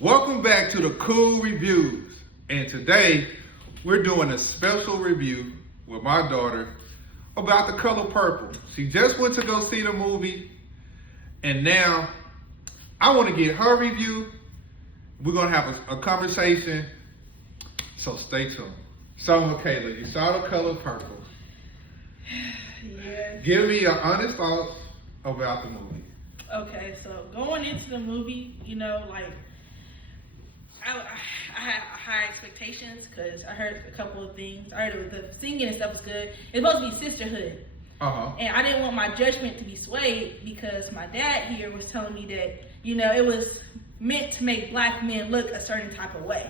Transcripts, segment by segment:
Welcome back to the Cool Reviews. And today we're doing a special review with my daughter about The Color Purple. She just went to go see the movie, and now I want to get her review. We're going to have a conversation, so stay tuned. So, Michaela, you saw The Color Purple. Yeah. Give me your honest thoughts about the movie. Okay, so going into the movie, I had high expectations because I heard a couple of things. I heard the singing and stuff was good. It's supposed to be sisterhood. And I didn't want my judgment to be swayed because my dad here was telling me that, it was meant to make black men look a certain type of way.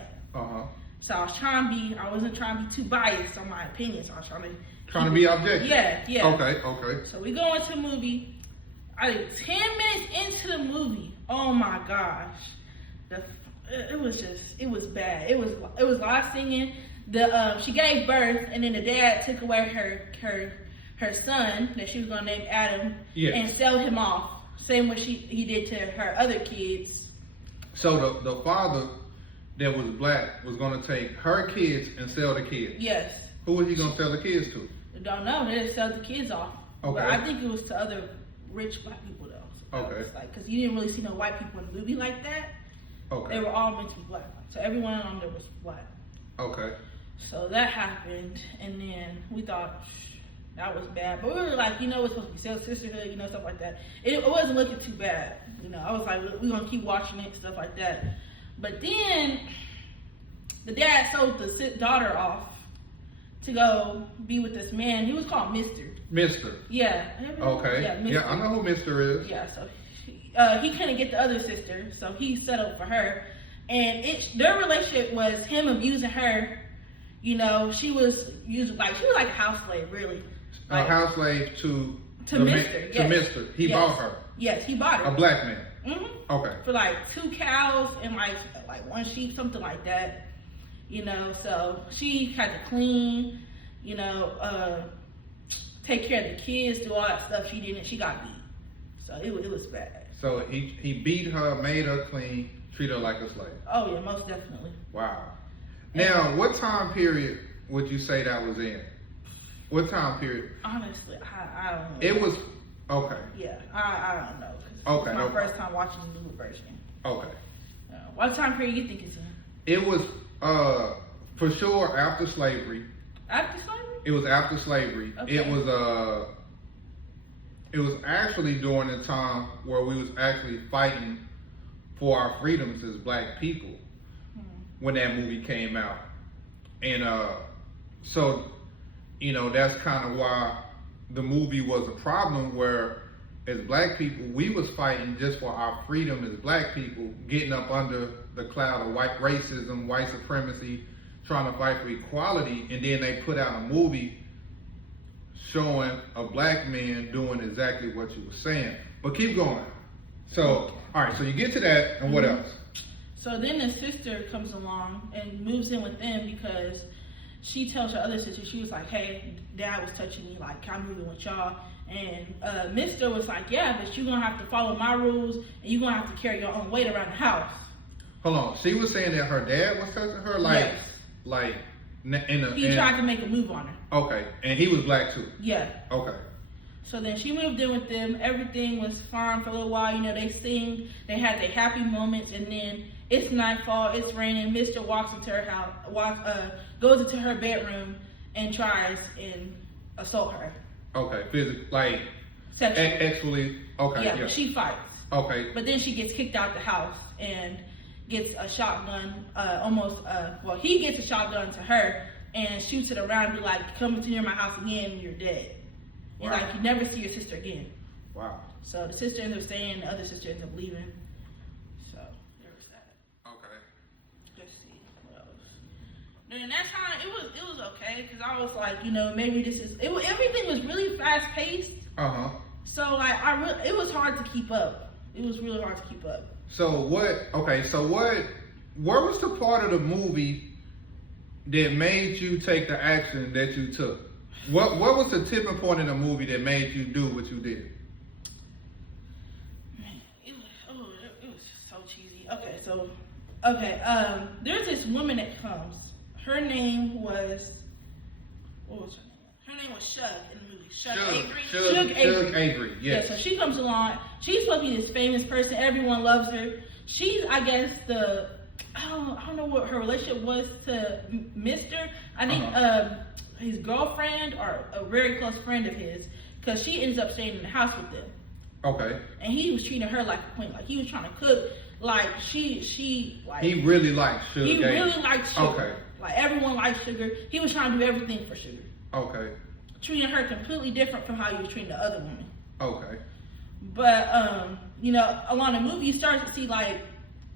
So I wasn't trying to be too biased on my opinions. I was trying to be objective. Yeah. Okay. So we go into the movie. 10 minutes into the movie, oh my gosh, it was bad. It was a lot of singing. She gave birth, and then the dad took away her son that she was gonna name Adam, and sold him off. Same way he did to her other kids. So the father that was black was gonna take her kids and sell the kids. Yes. Who was he gonna sell the kids to? I don't know. They just sold the kids off. Okay. But I think it was to other rich black people though. So Okay. Because you didn't really see no white people in the movie like that. Okay. They were all meant to be black. So everyone on there was black. Okay. So that happened, and then we thought that was bad. But we were like, it's supposed to be sisterhood, stuff like that. It wasn't looking too bad. I was like, we're going to keep watching it, stuff like that. But then the dad sold the daughter off to go be with this man. He was called Mr. Yeah. Okay. Yeah, Mr. Yeah, I know who Mr. is. Yeah, so he couldn't get the other sister, so he settled for her. And their relationship was him abusing her. She was like a house slave, really. A house slave to Mr. To Mr. He bought her. Yes, he bought her. A black man. Mm-hmm. Okay. For like 2 cows and like 1 sheep, something like that. So she had to clean, take care of the kids, do all that stuff. She didn't. She got beat. So it was bad. So he beat her, made her clean, treated her like a slave. Oh yeah, most definitely. Wow. Now, what time period would you say that was in? What time period? Honestly, I don't know. It was, okay. Yeah, I don't know. Okay. It's my first time watching the new version. Okay. What time period you think it's in? It was, for sure, after slavery. After slavery? It was after slavery. Okay. It was actually during the time where we was actually fighting for our freedoms as black people when that movie came out. And so, that's kind of why the movie was a problem, where as black people, we was fighting just for our freedom as black people, getting up under the cloud of white racism, white supremacy, trying to fight for equality. And then they put out a movie showing a black man doing exactly what you were saying. But keep going. So, all right, so you get to that, and what else? So then the sister comes along and moves in with them because she tells her other sister, she was like, hey, dad was touching me, like, I'm moving with y'all. And Mr. was like, yeah, but you're going to have to follow my rules, and you're going to have to carry your own weight around the house. Hold on. She was saying that her dad was touching her? He tried to make a move on her. Okay. And he was black too? Yeah. Okay. So then she moved in with them. Everything was fine for a little while. They sing. They had their happy moments. And then it's nightfall. It's raining. Mr. walks into her house, goes into her bedroom and tries and assault her. Okay. Physically, sexually. Actually, okay. Yeah, she fights. Okay. But then she gets kicked out the house and gets a shotgun, he gets a shotgun to her and shoots it around and be like, come into near my house again and you're dead. Wow. And you never see your sister again. Wow. So the sister ends up staying, the other sister ends up leaving. So there was that. Okay. Let's see what else. During that time, it was okay because I was like, maybe everything was really fast paced. So it was hard to keep up. It was really hard to keep up. So where was the part of the movie that made you take the action that you took? What was the tipping point in the movie that made you do what you did? Man, it was so cheesy. Okay, so Okay, there's this woman that comes. Her name was, what was her name? Her name was Shug in the movie. Shug Avery. Shug Avery, yes. Yeah, so she comes along. She's supposed to be this famous person. Everyone loves her. She's, I guess, I don't know what her relationship was to Mr. I think his girlfriend or a very close friend of his, because she ends up staying in the house with them. Okay. And he was treating her like a queen. Like, he was trying to cook. Like, like... He really liked Sugar. He really liked Sugar. Okay. Like, everyone liked Sugar. He was trying to do everything for Sugar. Okay. Treating her completely different from how he was treating the other woman. Okay. But, you know, along the movie, you start to see, like...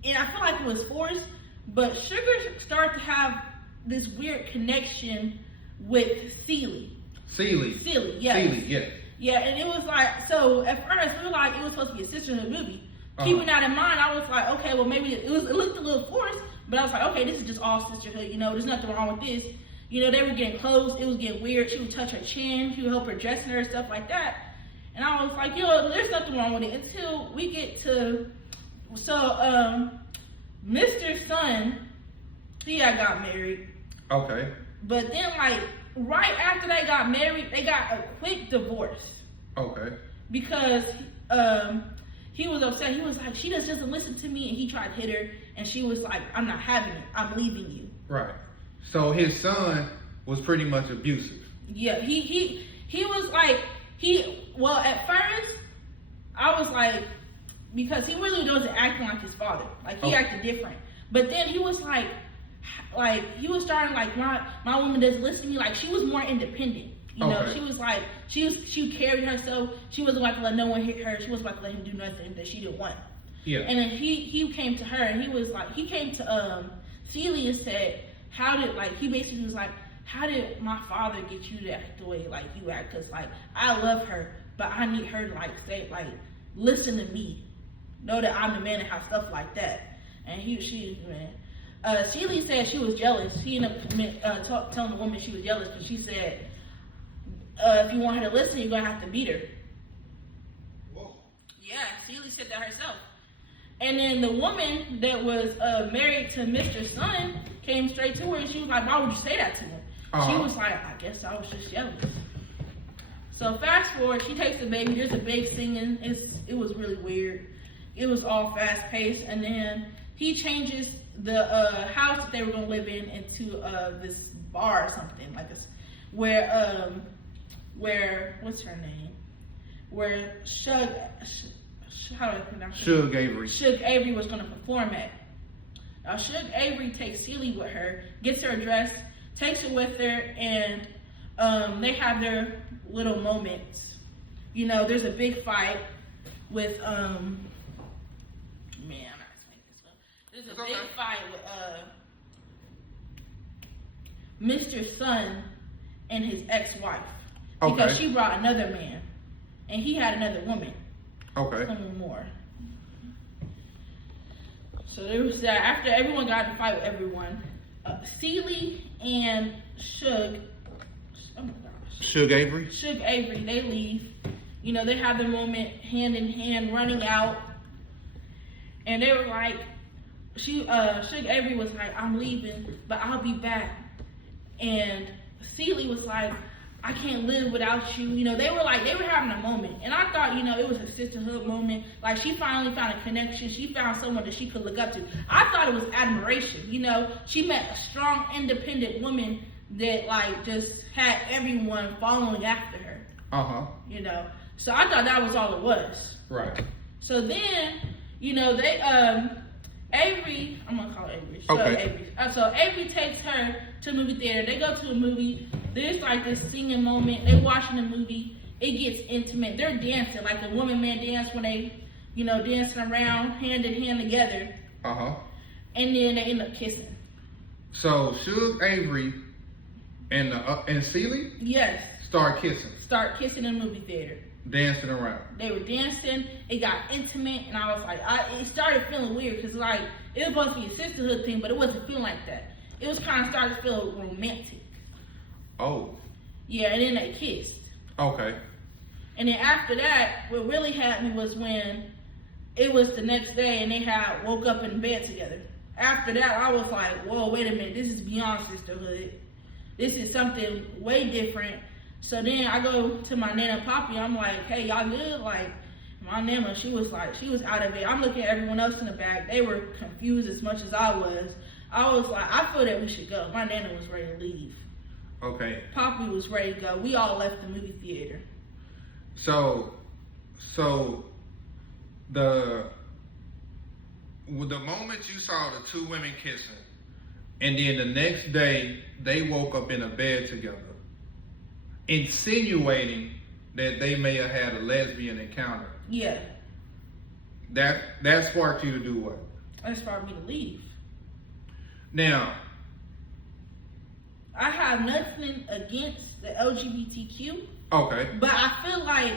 And I feel like it was forced, but Sugar started to have this weird connection with Celie. Celie, yes. Celie, yes. Yeah, and it was like, so at first we were like, it was supposed to be a sisterhood movie. Keeping that in mind, I was like, okay, well maybe it looked a little forced, but I was like, okay, this is just all sisterhood, you know, there's nothing wrong with this. You know, they were getting close, it was getting weird, she would touch her chin, she would help her dress in her, stuff like that. And I was like, yo, there's nothing wrong with it until we get to, Mr. Sun, he had got married. Okay. But then, like, right after they got married, they got a quick divorce. Okay. Because he was upset. He was like, she just doesn't listen to me, and he tried to hit her, and she was like, I'm not having it. I'm leaving you. Right. So his son was pretty much abusive. Yeah, he was like, well, at first, I was like, because he really wasn't acting like his father. Like, he acted different. But then he was like he was starting like, my woman doesn't listen to me. Like, she was more independent. You know, she was like, she carried herself. She wasn't about to let no one hit her. She wasn't about to let him do nothing that she didn't want. Yeah. And then he came to her, and he was like, he came to Celie and said, he basically was like, how did my father get you to act the way like you act? Because like, I love her, but I need her to like say, like, listen to me. Know that I'm the man and have stuff like that. And Celie said she was jealous. He ended up telling the woman she was jealous because she said, if you want her to listen, you're going to have to beat her. Whoa. Yeah, Celie said that herself. And then the woman that was married to Mr. Sun came straight to her and she was like, why would you say that to him? She was like, I guess I was just jealous. So fast forward, she takes the baby, there's a baby singing, it was really weird. It was all fast paced, and then he changes the house that they were gonna live in into this bar or something like this, where what's her name? Where Shug, how do I pronounce it? Shug Avery. Shug Avery was gonna perform at. Now Shug Avery takes Celie with her, gets her dressed, takes her with her, and they have their little moments. You know, there's a big fight with there's a big fight with Mr. Sun and his ex-wife. Because she brought another man. And he had another woman. Okay. Someone more. So there was that. After everyone got in a fight with everyone, Celie and Shug, oh my gosh. Shug Avery? Shug Avery, they leave. You know, they have their moment hand in hand running out. And they were like, Shug Avery was like, I'm leaving, but I'll be back. And Celie was like, I can't live without you. You know, they were having a moment. And I thought, you know, it was a sisterhood moment. Like, she finally found a connection. She found someone that she could look up to. I thought it was admiration. You know, she met a strong, independent woman that, like, just had everyone following after her. Uh-huh. You know, so I thought that was all it was. Right. So then, you know, they, Avery, I'm gonna call her Avery. Okay. Avery. So Avery takes her to the movie theater. They go to a movie. There's like this singing moment. They're watching the movie. It gets intimate. They're dancing like the woman-man dance when they, you know, dancing around hand in hand together. Uh-huh. And then they end up kissing. So Shug Avery and Celie? Yes. Start kissing in the movie theater. Dancing around. They were dancing. It got intimate, and I was like, it started feeling weird because like it was supposed to be a sisterhood thing, but it wasn't feeling like that. It was kind of started to feel romantic. Oh. Yeah, and then they kissed. Okay. And then after that, what really happened was when it was the next day, and they had woke up in bed together after that, I was like, whoa, wait a minute, this is beyond sisterhood. This is something way different. So then I go to my Nana and Poppy, I'm like, hey, y'all good? Like, my Nana, she was out of it. I'm looking at everyone else in the back. They were confused as much as I was. I was like, I feel that we should go. My Nana was ready to leave. Okay. Poppy was ready to go. We all left the movie theater. So the moment you saw the two women kissing, and then the next day they woke up in a bed together, insinuating that they may have had a lesbian encounter. Yeah. That sparked you to do what? That sparked me to leave. Now, I have nothing against the LGBTQ. Okay. But I feel like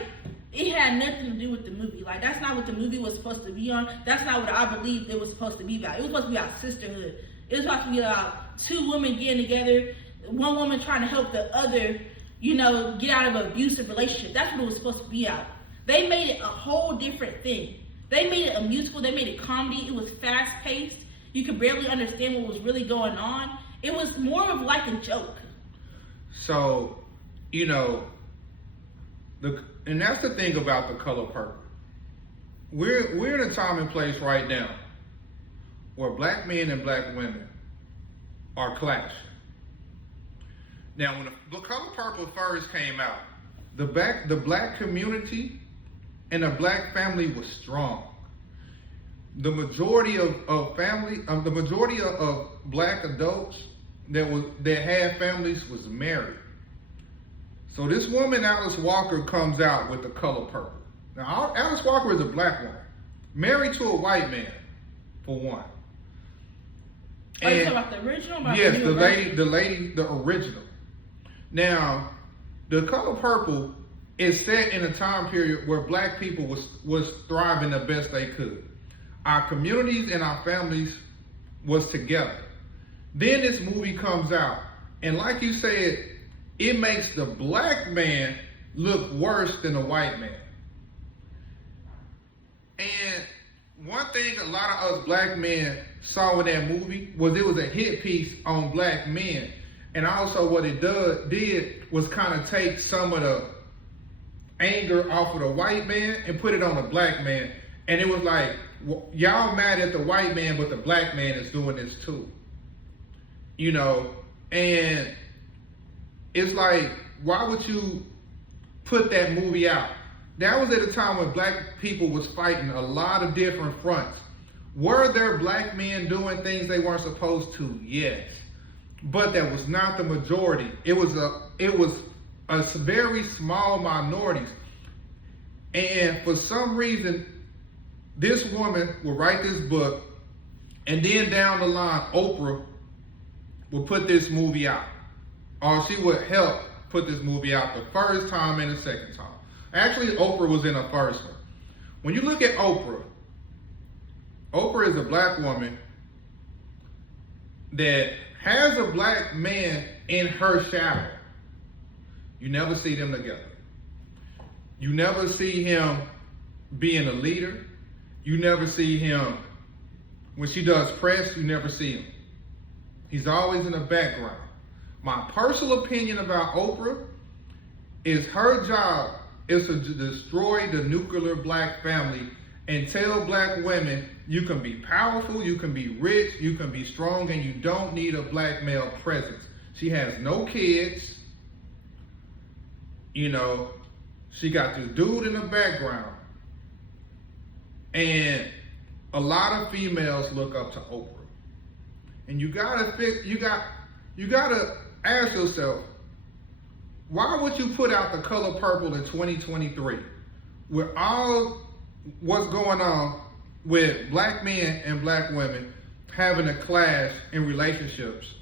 it had nothing to do with the movie. Like, that's not what the movie was supposed to be on. That's not what I believed it was supposed to be about. It was supposed to be about sisterhood. It was supposed to be about two women getting together, one woman trying to help the other, you know, get out of an abusive relationship. That's what it was supposed to be about. They made it a whole different thing. They made it a musical. They made it comedy. It was fast-paced. You could barely understand what was really going on. It was more of like a joke. So, you know, and that's the thing about The Color Purple. We're in a time and place right now where black men and black women are clashing. Now, when The Color Purple first came out, the black community and the black family was strong. The majority of black adults that had families was married. So this woman, Alice Walker, comes out with The Color Purple. Now, Alice Walker is a black woman, married to a white man, for one. Are you talking about the original? Yes, the original. Now, The Color Purple is set in a time period where black people was thriving the best they could. Our communities and our families was together. Then this movie comes out, and like you said, it makes the black man look worse than the white man. And one thing a lot of us black men saw in that movie was it was a hit piece on black men. And also what it did was kind of take some of the anger off of the white man and put it on the black man. And it was like, y'all mad at the white man, but the black man is doing this too. You know, and it's like, why would you put that movie out? That was at a time when black people was fighting a lot of different fronts. Were there black men doing things they weren't supposed to? Yes. But that was not the majority. It was a very small minority. And for some reason, this woman will write this book, and then down the line, Oprah will put this movie out. Or she would help put this movie out the first time and the second time. Actually, Oprah was in the first one. When you look at Oprah, Oprah is a black woman that has a black man in her shadow. You never see them together. You never see him being a leader. You never see him, when she does press, you never see him. He's always in the background. My personal opinion about Oprah is her job is to destroy the nuclear black family and tell black women you can be powerful, you can be rich, you can be strong, and you don't need a black male presence. She has no kids. You know, she got this dude in the background. And a lot of females look up to Oprah. And you gotta ask yourself, why would you put out The Color Purple in 2023 with all what's going on with black men and black women having a clash in relationships?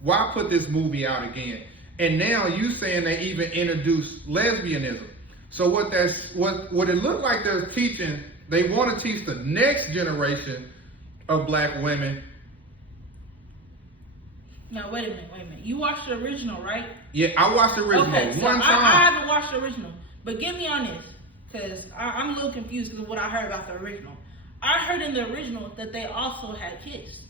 Why put this movie out again? And now you saying they even introduced lesbianism. So what it looked like they're teaching, they want to teach the next generation of black women. Now, wait a minute. You watched the original, right? Yeah, I watched the original one time. I haven't watched the original, but get me on this, because I'm a little confused with what I heard about the original. I heard in the original that they also had kissed.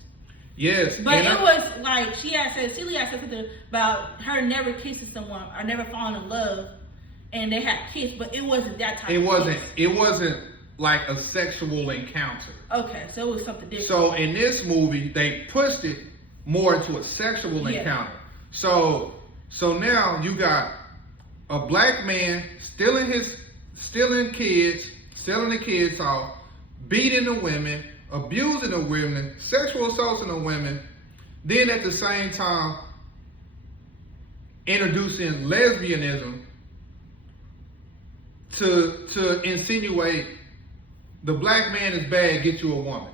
Yes. But it was like Celia had said something about her never kissing someone or never falling in love, and they had kissed, but it wasn't that type. It wasn't like a sexual encounter. Okay, so it was something different. So in this movie, they pushed it more into a sexual encounter. So now you got a black man stealing the kids off, beating the women, abusing the women, sexual assaulting the women, then at the same time introducing lesbianism to insinuate the black man is bad, get you a woman.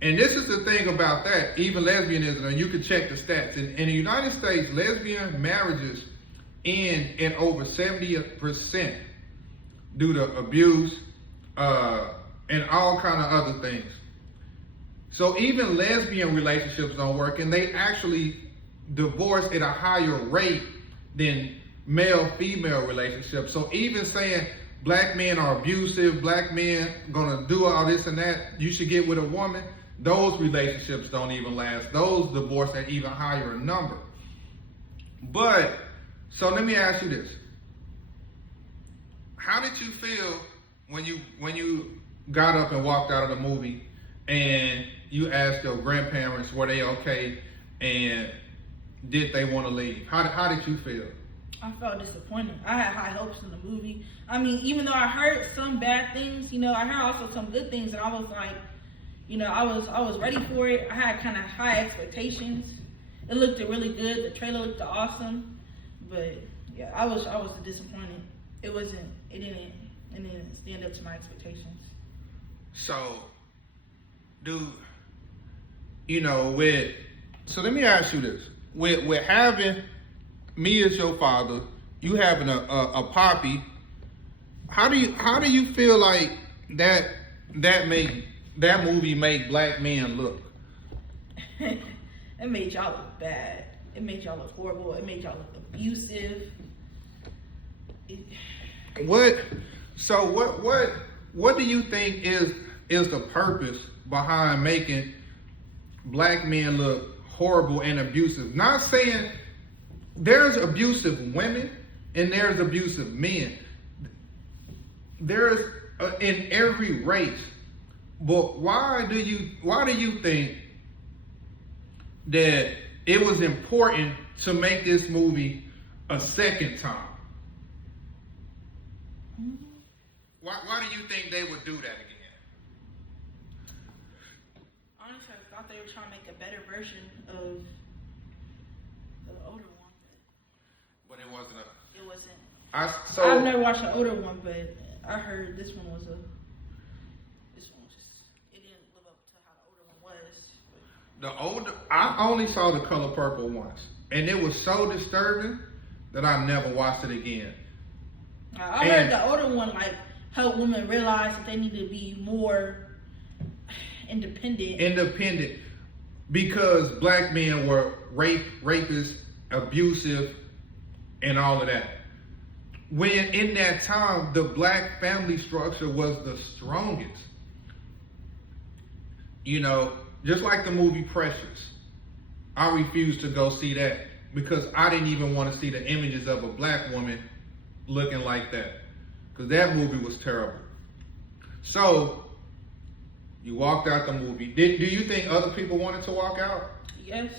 And this is the thing about that, even lesbianism, and you can check the stats. In the United States, lesbian marriages end at over 70% due to abuse and all kind of other things. So even lesbian relationships don't work, and they actually divorce at a higher rate than male-female relationships. So even saying black men are abusive, black men gonna do all this and that, you should get with a woman, those relationships don't even last. Those divorce at even higher number. But, so let me ask you this. How did you feel when you got up and walked out of the movie and you asked your grandparents, were they okay, and did they want to leave? How did you feel? I felt disappointed. I had high hopes in the movie. I mean, even though I heard some bad things, I heard also some good things, and I was like, I was ready for it. I had kind of high expectations. It looked really good. The trailer looked awesome, but yeah, I was disappointed. It didn't stand up to my expectations. So, so let me ask you this: with having me as your father, you having a poppy, how do you feel like that movie made black men look? It made y'all look bad. It made y'all look horrible. It made y'all look abusive. What do you think is the purpose behind making black men look horrible and abusive? Not saying there's abusive women and there's abusive men. There's in every race. But why do you think that it was important to make this movie a second time? Why do you think they would do that again? Honestly, I thought they were trying to make a better version of the older one. But it wasn't It wasn't. I've never watched the older one, but I heard this one was it didn't live up to how the older one was. I only saw the Color Purple once, and it was so disturbing that I never watched it again. I heard the older one help women realize that they need to be more independent. Because black men were rapists, abusive, and all of that. When in that time, the black family structure was the strongest. Just like the movie Precious. I refused to go see that because I didn't even want to see the images of a black woman looking like that. Because that movie was terrible. So, you walked out the movie. Do you think other people wanted to walk out? Yes,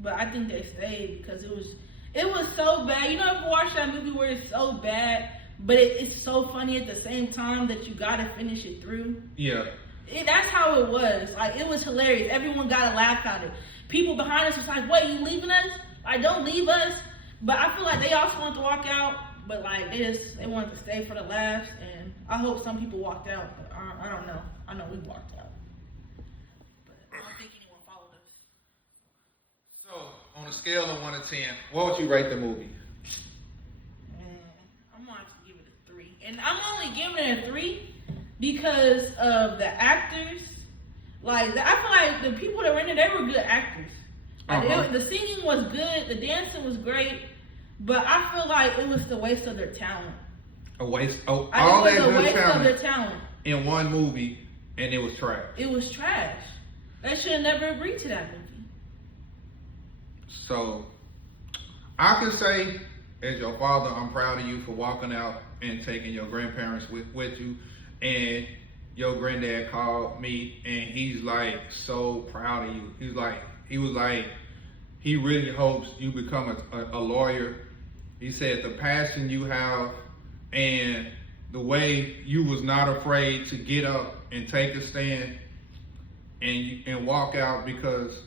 but I think they stayed because it was so bad. You ever watch that movie where it's so bad, but it's so funny at the same time that you gotta finish it through? Yeah. That's how it was. It was hilarious. Everyone got a laugh out of it. People behind us was like, "Wait, you leaving us? Don't leave us." But I feel like they also wanted to walk out, but they wanted to stay for the laughs. And I hope some people walked out, but I don't know. I know we walked out, but I don't think anyone followed us. So, on a scale of 1 to 10, what would you rate the movie? I'm going to give it a 3, and I'm only giving it a 3 because of the actors. I feel like the people that were in it, they were good actors. The singing was good, the dancing was great, but I feel like it was the waste of their talent. A waste? Oh, all that good talent of their talent in one movie, and it was trash. It was trash. They should have never agreed to that movie. So, I can say, as your father, I'm proud of you for walking out and taking your grandparents with you. And your granddad called me, and he's like so proud of you. He was like, he really hopes you become a lawyer. He said the passion you have and the way you was not afraid to get up and take a stand and walk out because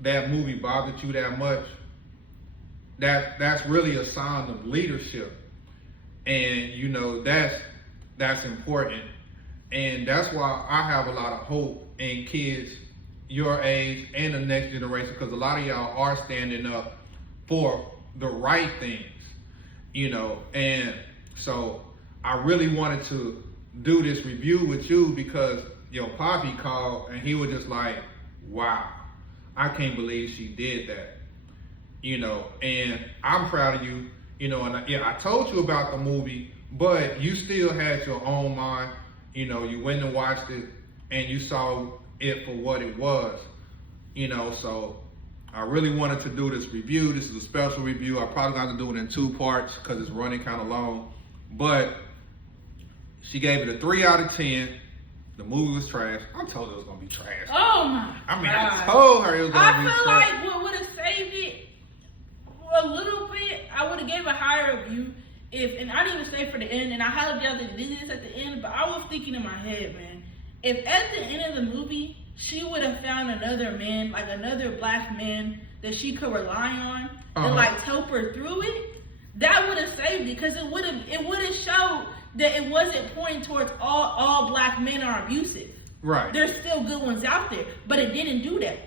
that movie bothered you that much. That's really a sign of leadership, and you know that's important, and that's why I have a lot of hope in kids your age and the next generation, because a lot of y'all are standing up for the right things, you know. And so I really wanted to do this review with you because your poppy called and he was just like, wow, I can't believe she did that. You know, and I'm proud of you, you know, and I told you about the movie, but you still had your own mind, you know, you went and watched it and you saw it for what it was, you know. So I really wanted to do this review. This is a special review. I probably got to do it in 2 parts because it's running kind of long, but she gave it a 3 out of 10. The movie was trash. I told her it was going to be trash. Oh my I mean, God. I told her it was going to be trash. I feel like what would have saved it a little bit, I would have gave a higher review and I didn't even stay for the end, and I highly doubt that did this at the end, but I was thinking in my head, man, if at the end of the movie, she would have found another man, like another black man that she could rely on and like help her through it, that would have saved it, because it would have showed that it wasn't pointing towards all black men are abusive. Right. There's still good ones out there, but it didn't do that.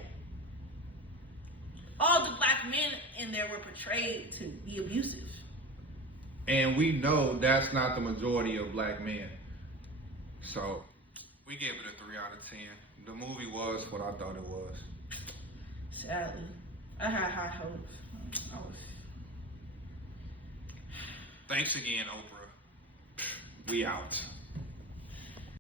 All the black men in there were portrayed to be abusive. And we know that's not the majority of black men. So we gave it a 3 out of 10. The movie was what I thought it was. Sadly, I had high hopes. Thanks again, Oprah. We out.